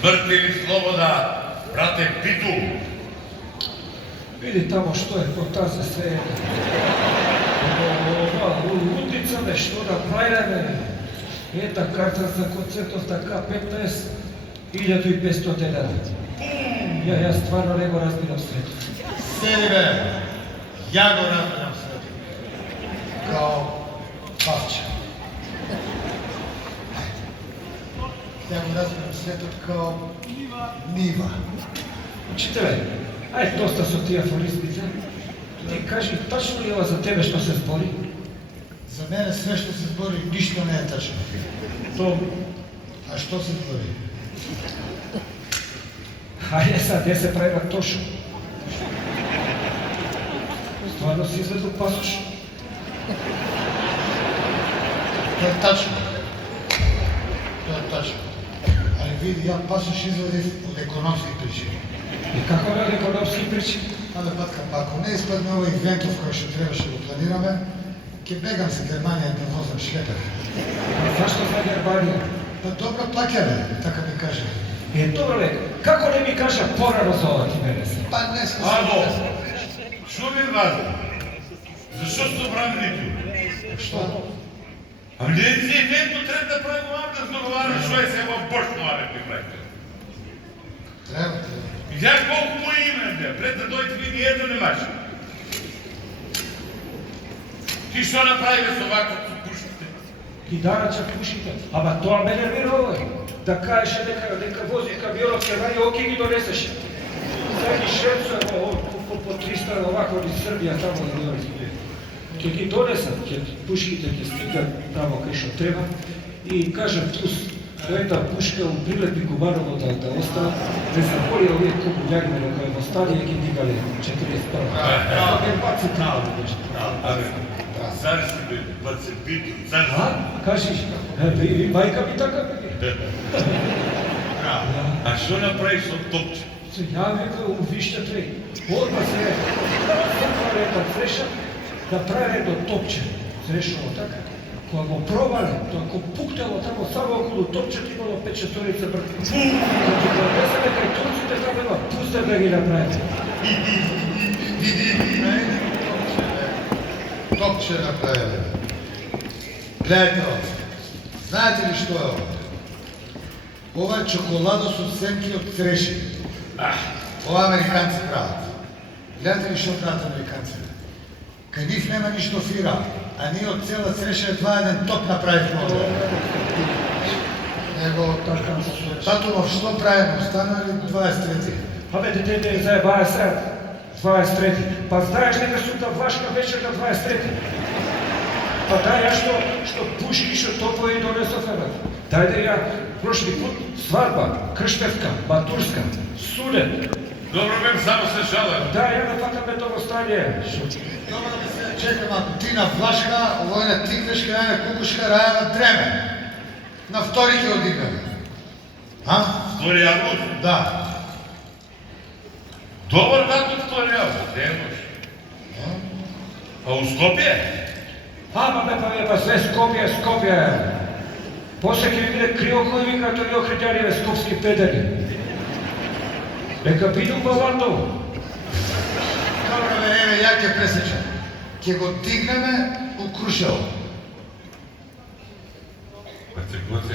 Смрт или слобода, брате Питу? Види тамо што е по тази се. Лудница ме што да прајаме. Ета карта за концертов така 15.500 денара. Ја стварно не го разбирам свето. Седи бе, ја го разбирам свето. Као павче. Ја го разбирам свето као нива. Учителе, ај доста со тие афоризмите. Ти кажи, тачно ли ова за тебе што се збори? За мене све што се збори, ништо не е тачно. То... А што се збори? Ајде сад, не се прави тошо. Стварно си изведил пасош? Тоа е тачно. Тоа е тачно. Али види, ја пасош изведив од економски причини. И како не од економски причини? Абе, батка, ако не испадне овој Вентов кој што требаше го планираме, ќе бегам за Германија да возам шлепер. А зашто за Германија? Па добро плаќаме, така ми каже. Добро ле, како не ми кажа порано за ова ти мене се? Па не се Ало, шо ми ваза? Зашо сте обранени? Што? Ами не си евентно треба да правим авда с договаране, шо е се во бошно авет ми правите. Треба. Ја колку му име, бе, пред да дојде ви ни едно не маше. Ти што направи бе со вакво со пушките? Ти дарача пушите, ама тоа ме нервира овој. Да кажеше дека вози камионот Германија, оке ги донесеше. Сега ги шверцува по 300 овако од Србија тамо да донесе. Ке ги донесат, пушките ќе стигат тамо кај што треба и кажат тус, една пушка у прилепи Кубаново да остана, не се боли овие кобуљари на кои во стадија ги дигале 41. Ке баци право нешто. Цар си бе, баце Питу, цар си. А? Кажиш, и мајка ми така бе. А што направиш со топче? Ја века у виште трей. Одма се рета цреша да прави до топче. Црешово така. Кога го пробале, тоа ко пуктело тамо само околу топчето имало 5-6 брки. Кога десаме кај турците тамо има пустер да ги направите. Топче направиле. Гледайте ова. Знаете ли што е ова? Ова е чоколадо со сенки од цреши. Ова американци прават. Гледате ли што прават американци? Кај нив нема ништо фира, а ние од цела цреша едва еден топ направивме од ова. Него, татума, што правиме? Останали 23. Абе, дете заебае се. 23. Па знаеш дека сум да влашка вечер на 23. Па дај ја што пушки, што топови донесов бе. Дајде ја прошли пут свадба, крштевка, матурска, суден. Добро бе, само се шалам. Да, ја напакаме тоа стање. Добро да се чекам, ако ти на флашка, овој на тиквешка, ја на кукушка, раја на дреме. На втори ќе одигнаме. А? 2 август? Да. Добар датум 2 август, не може. А у Скопје? Ама бе, па све Скопје. После ќе ми биде криво кој вика тој охриќани бе скопски педери. Нека биду Бавардово. Добро бе, еве, ја ќе пресечам. Ќе го дигнеме у Крушево. Баце, Гоце,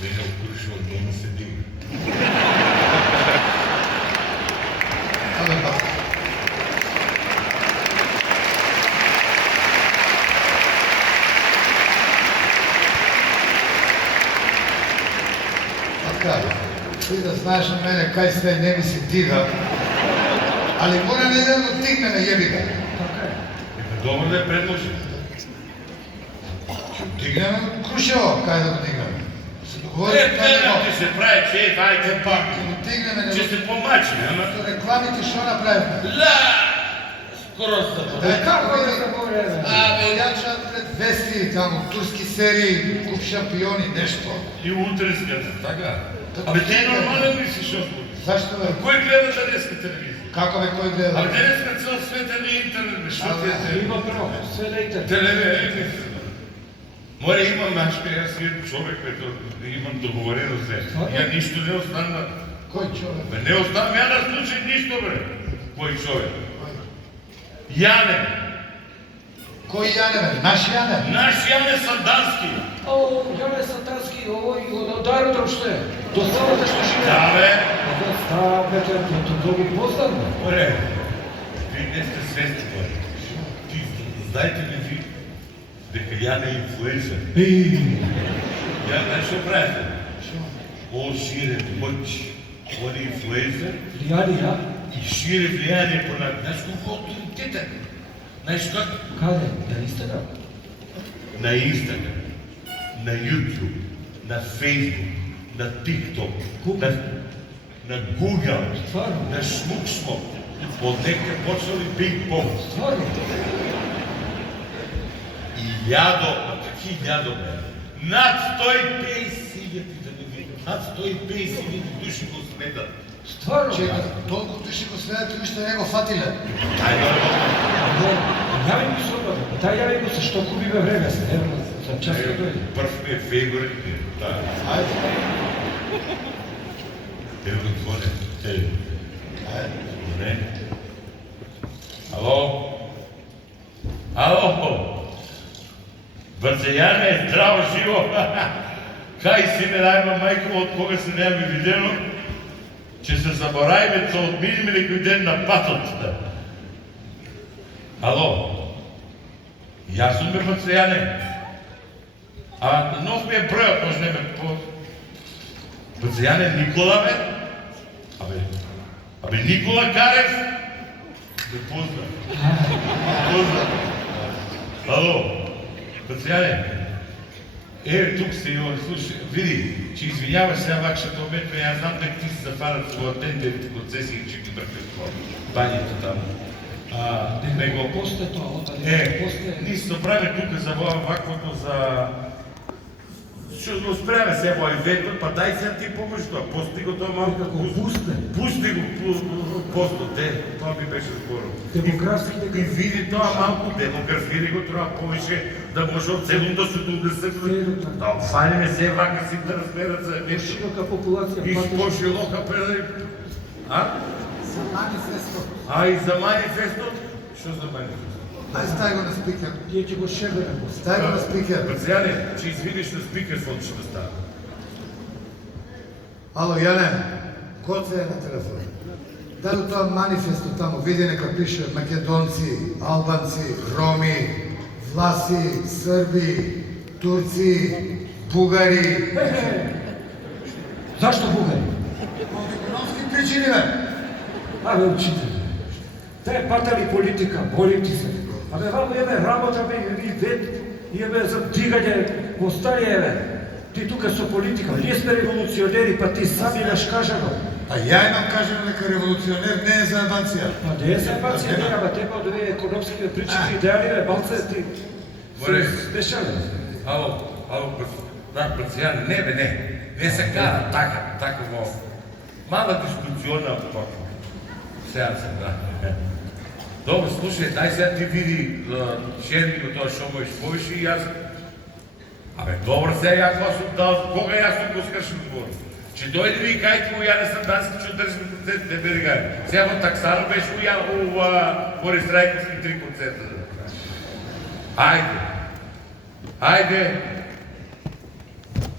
мене у Крушево дома се дигне. Абе, ба. Така, ти да знаеш на мене кај све не ми се дига, али мора не да го дигнеме, јеби га. Добро да предложи. Дигнеме у Крушево, кај да го дигнеме? Се договори Ти се прави чеф, ајде па. Ќе го дигнеме, Че се помачи, ама? рекламите што направивме? Ла! Скоро се Како да забореме? Абе, ја чат пред вести, таму, турски серии, куп шампиони, нешто. И утринската, така? Абе, ти нормален ли си шо случи? Зашто бе? Кој гледа денеска телевизија? Како бе, кој гледа? Абе, денеска цел свет е на интернет, бе, шо ти е? Има право, све на интернет. Телевизија. Море имам нашка, јас сијат човек, имам договорено се. Ја ништо не останна. Кој човек? Бе, не останам ја на случај ништо, бре. Кој човек? Јане. Кој Јане, бе? Наш Јане? Наш Јане Сандански. О, Јане Сантански, овој од аеродром што е? До самата што живее? Да, бе. Да, бе, тоа го познам, бе. Море, ви не сте свести, море. Ти знаете ли ви дека Јане е инфлуенсер? Ја, знаеш што прави? Он шире моќ. Он е инфлуенсер Влијани, ја? и шире влијание по нас. Знаеш колко авторитетен? Знаеш как? Каде? На Инстаграм? На Инстаграм, на YouTube, на Facebook, на TikTok, на Google, Стварно? на Шмукшмок. Од некаде почнали Big Box. Стварно? И јадо, а какви јадо бе? Над 150.000, да не видим, над 150.000 души го сметат. Стварно? Чека, толку души го следат и што не го фатиле. Ај, нормално. Јави ми се обаде. Тај јави ми се што губиме време се. Ево, за час ќе дојде. Прв ми е фейворит, да. Ајде. Ево го звоне. Ајде. Звоне. Ало? Ало? Бацејане, здраво, живо. Кај си ме најма мајко, од кога се не ми видено, че се заборајме со одминеме некој ден на патот. Ало? Јас сум бе Бацејане. А нов ми е бројот, може не ме по... Бацејане Никола, бе? Абе Никола Карев? Те поздрав. Поздрав. Ало? Бацејане? Тук се Јован, слушай, види, че извиняваш сега вакшата обетме, аз знам дека ти си зафанат своја тендерите концесии, че ги мртвество. Баните там. Него посте тоа, онда дека посте... Ние се прави тука за ваквото за... Што го спреме се во ивентот, па дај сега ти помош тоа, пусти го тоа малко. Како пусте? Пусти го постот, тоа ми беше зборот. Демографски дека... И види тоа малку, демографири го треба повише, да може од 7 до 70. Да обфаниме се вака си да разберат за нешто. Широка популација, И патеш... по-широка предај... А? За манифестот. А и за манифестот? Што за манифестот? Ај стај го на спикер. Тие ќе го шебере после. Стај го на спикер. Бацејане, че извидиш на спикерството што става. Ало, Јане, коце е на телефон. Дали тоа манифесто таму, види нека пише македонци, албанци, роми, власи, срби, турци, бугари. Зашто бугари? По економски причини, бе. Абе, учители. Те патали политика, боли ти се. Абе, вамо еве работа, бе, и вет, и еве за дигање во старија, еве. Ти тука со политика, ние сме револуционери, па ти сам имаш кажано. А ја имам кажано дека револуционер не е за ебанција. Па не е за бација, не, ама тебе од овие економски причини идеали, бе, балце, ти... Море. Смешале. Ало, Бацејане, не бе, не се кара така во... Мала дискусиона точно. Сега се, да. Добро, слушай, дај сега ти види шерми го тоа шо можеш повише и јас... Абе, добро сега јас го сум дал, кога јас сум го скршил збор? Че дојде ми и кај ти му Јане Сандански, че одржи концерт, не бе регај. Сега во Таксаро беше у Борис Трајковски 3 концерта. Ајде.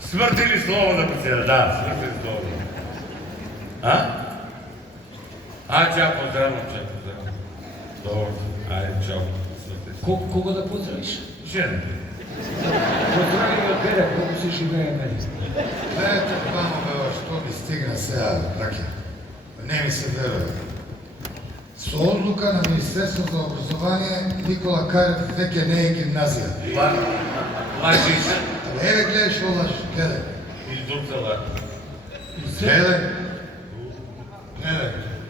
Смрти ли слово на Бацејане? Да, смрти ли слово. Чао, поздравам. Добро, ајде, чао. Кого да поздравиш? Жена. Поздрави од мене, колку се живее мене. Ето, мамо, бе, што ми стигна сега, браке. Не ми се верува. Со одлука на Министерство за образование, Никола Карев веќе не е гимназија. Лажи се. Еве гледаш што лаш, гледај. И дурцела. Гледај.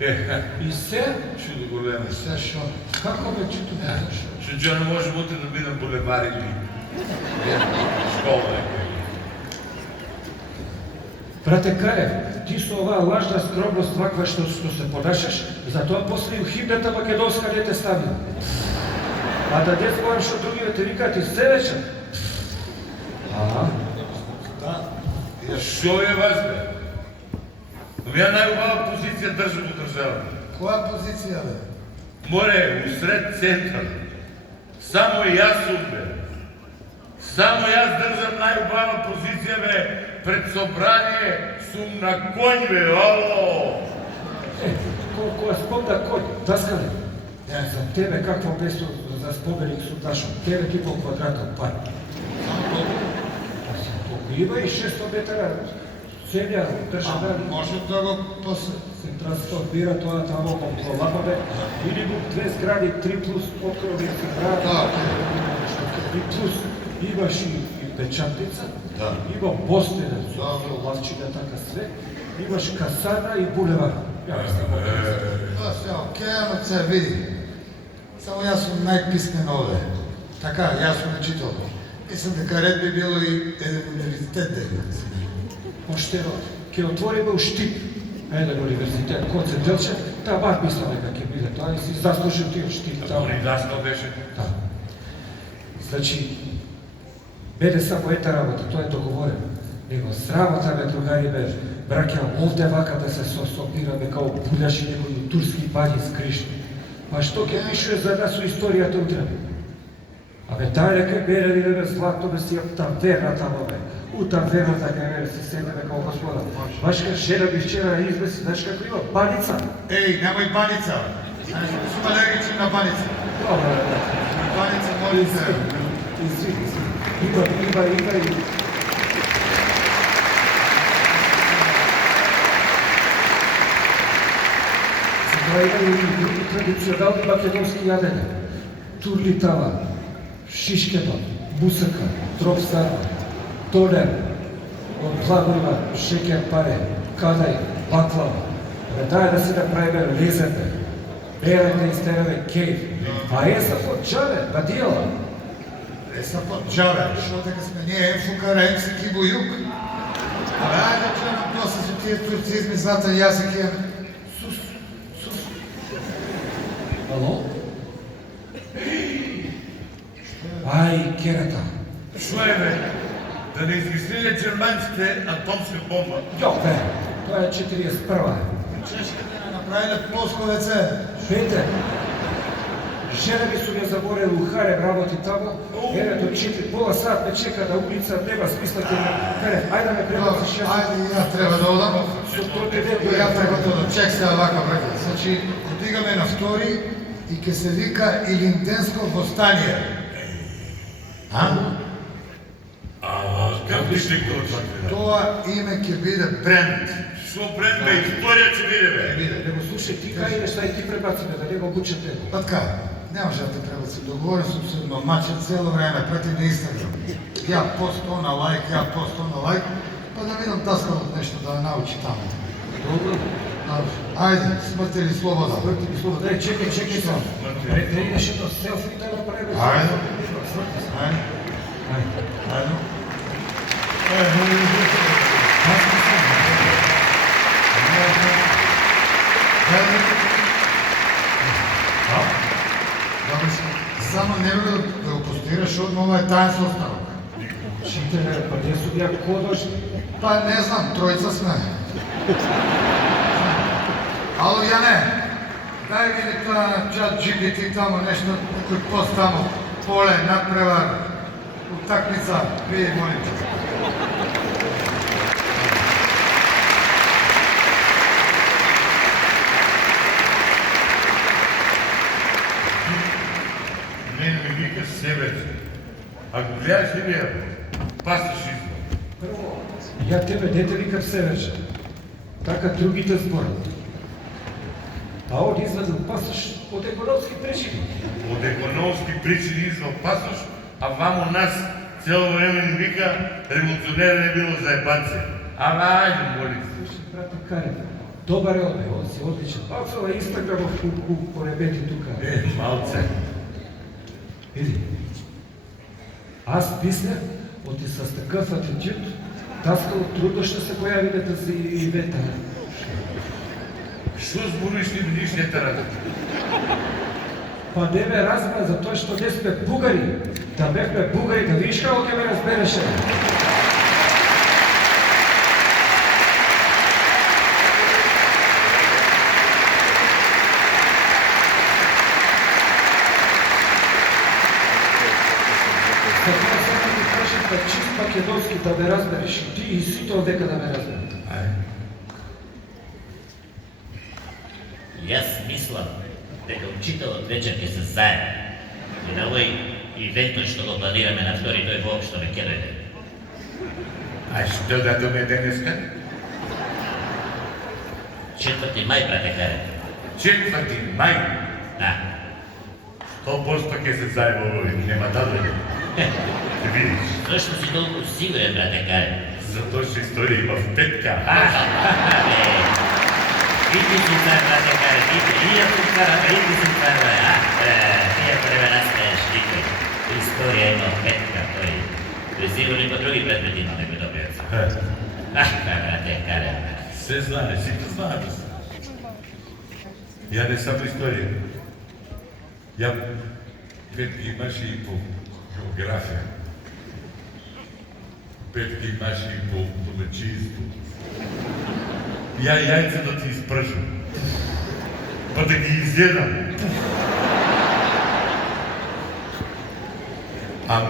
Гледај. И се? Чудо големо. Се шо? Како бе чуто не знаеш? Што не може утре да бидам булевари или школа. Брате Карев, ти со оваа лажна скромност ваква што се понашаш, затоа после и химната македонска не те стави. А да не зборам што другиве те викаат и се вечер. Да. Шо е вас, бе? Но ја најубава позиција држам во државата. Која позиција, бе? Море, усред центар. Само јас сум, бе. Само јас држам најубава позиција, бе. Пред собрание сум на конј, бе, ало! Која спомна кој? Даскале? За тебе какво место за споменик сум нашол? 9,5 квадратот парк. Има и 600 метара земја, држава. Може да го после. Се трансформира тоа тамо по лапаме. Минимум 2 згради, 3 плюс откровни се прават. Да. И плюс имаш и печатница, Да. има постелен, Да. лавчина, така све. Имаш касана и булевар. Да, се окей, ама се види. Само јас сум најписмен овде. Така, јас сум учител. Мислам дека ред би било и еден универзитет да има. Поштено, ќе отвориме у Штип, еден универзитет, Коце Делчев, таа бар мислам дека ќе биде тоа и си заслужил ти од Штип. Добри даскал беше. Да. Значи, беде само ета работа, тоа е договорено. Него срамота ме, другари бе, браќа, овде вака да се собираме као буljаши некои турски бањи с Кришна. Па што ќе пишува за нас у историјата утре? Абе, дај дека бере ли бе злато бе си таверна тамо бе. У таверната кај мене се седеме као господа. Баш ка жена би вчера избеси, знаеш како има баница? Еј, немој баница. Знаеш, сум алергичен на баница. Добре, да. Баница, молим се. Извини. Има и... Сега има и други традиционални македонски јадења. Турлитава, шишкеба, мусака, троп сарма, тонер, од плагоива, шекер паре, кадај, баклава. Бе, дај да си направиме лезете, берете и стераме кейф. А еса под джаве, на дијала. Еса под джаве, шо дека сме ние ем си кибо јук. Абе, ајде чујам после со тие турцизми, злата јазик имам. Ало? Ај, керата. Шо е, бе? Да не измислиле германците атомска бомба. Јо, бе, тоа е 41-а. Чешките не направиле плоско веце. Пете, жена ми сум ја заборел у Харем, работи тамо, еве до 4, пола сат ме чека на улица, нема смисла ќе ме пере. Ајде да ме пребациш јас. Ајде, ја треба да одам. Ја треба да одам. Чек се вака, браке. Значи, отигаме на втори и ќе се вика Илинденско востание. А? Как би ще тоа това? Тоа име ќе биде бренд. Шо бренд, бе? Историја ќе биде, бе? Биде. Него слушај, ти кај идеш, тај ти пребациме, да не го обучат него. Па така, не може да те треба да се договорим сум се домачен цело време, пратим на Инстаграм. Ја пост на лайк, ја пост на лайк, па да видам Даскалот нешто да научи тамо. Добро. Ајде, смрт или слобода. Смрти ми слобода. Дај, чекај само. Да идеш едно селфи да направиме. Ајде. Ајде. Ајде. Само не да го постираш од ова е таен составок. Чите, па не сум ја кодошни. Па не знам, тројца сме. Ало, Јане, дај види тоа на чат GPT тамо нешто, некој пост тамо, поле, надпревар, утакмица, види, молим те. Мене ми вика себе. Ако гледаш ли ја, пасаш избор. Прво, ја тебе не те викам Севержа. Така другите зборат. А он извадил пасош од економски причини. Од економски причини извал пасош, а вамо нас цело време ни вика револуционер не било заебанце. Ама ајде, моли се. Слушай, брате Карев, добар е одбе, он си одличен. Малцова Инстаграмов поремети тука. Малце. Види, аз мисля, оти с такъв атитюд, Даскал трудно ще се появи на тази ивета. Што збориш ти годишнијата работа? Па не ме разбра за тоа што не сме бугари. Да бевме бугари, да видиш како ќе ме разбереше. Затоа сега ти кажеш да чист македонски да ме разбереш. Ти и сите овдека да ме разбереш. Јас мислам дека учителот вечер ќе се заеме и на овој ивентот што го планираме на втори тој воопшто не ќе дојде. А што да доме денеска? 4 мај, брате Каре. 4 мај. Да. 100% ќе се заеме овој, нема да дојде. Ќе видиш. Зошто си толку сигурен, брате Каре? Затоа што историја има в петка. Иди си цар, брате Каре, иди. И ја сум цара, иди си цар, тие времена смееш, никој. Историја има петка, тој сигурно и по други предмети има некој добриот. Брате Каре. Се знае, сите знаат. Ја не сам историја. Ја петки имаше и по географија. Петки имаше и по домаќинство. Ја јајца да ти испржам, па да ги изедам. А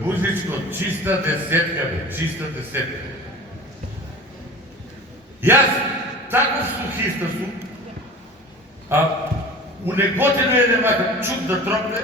музичко, чиста десетка, чиста десетка. Јас таков сухиста сум, а у неготино еден макар чук да тропне,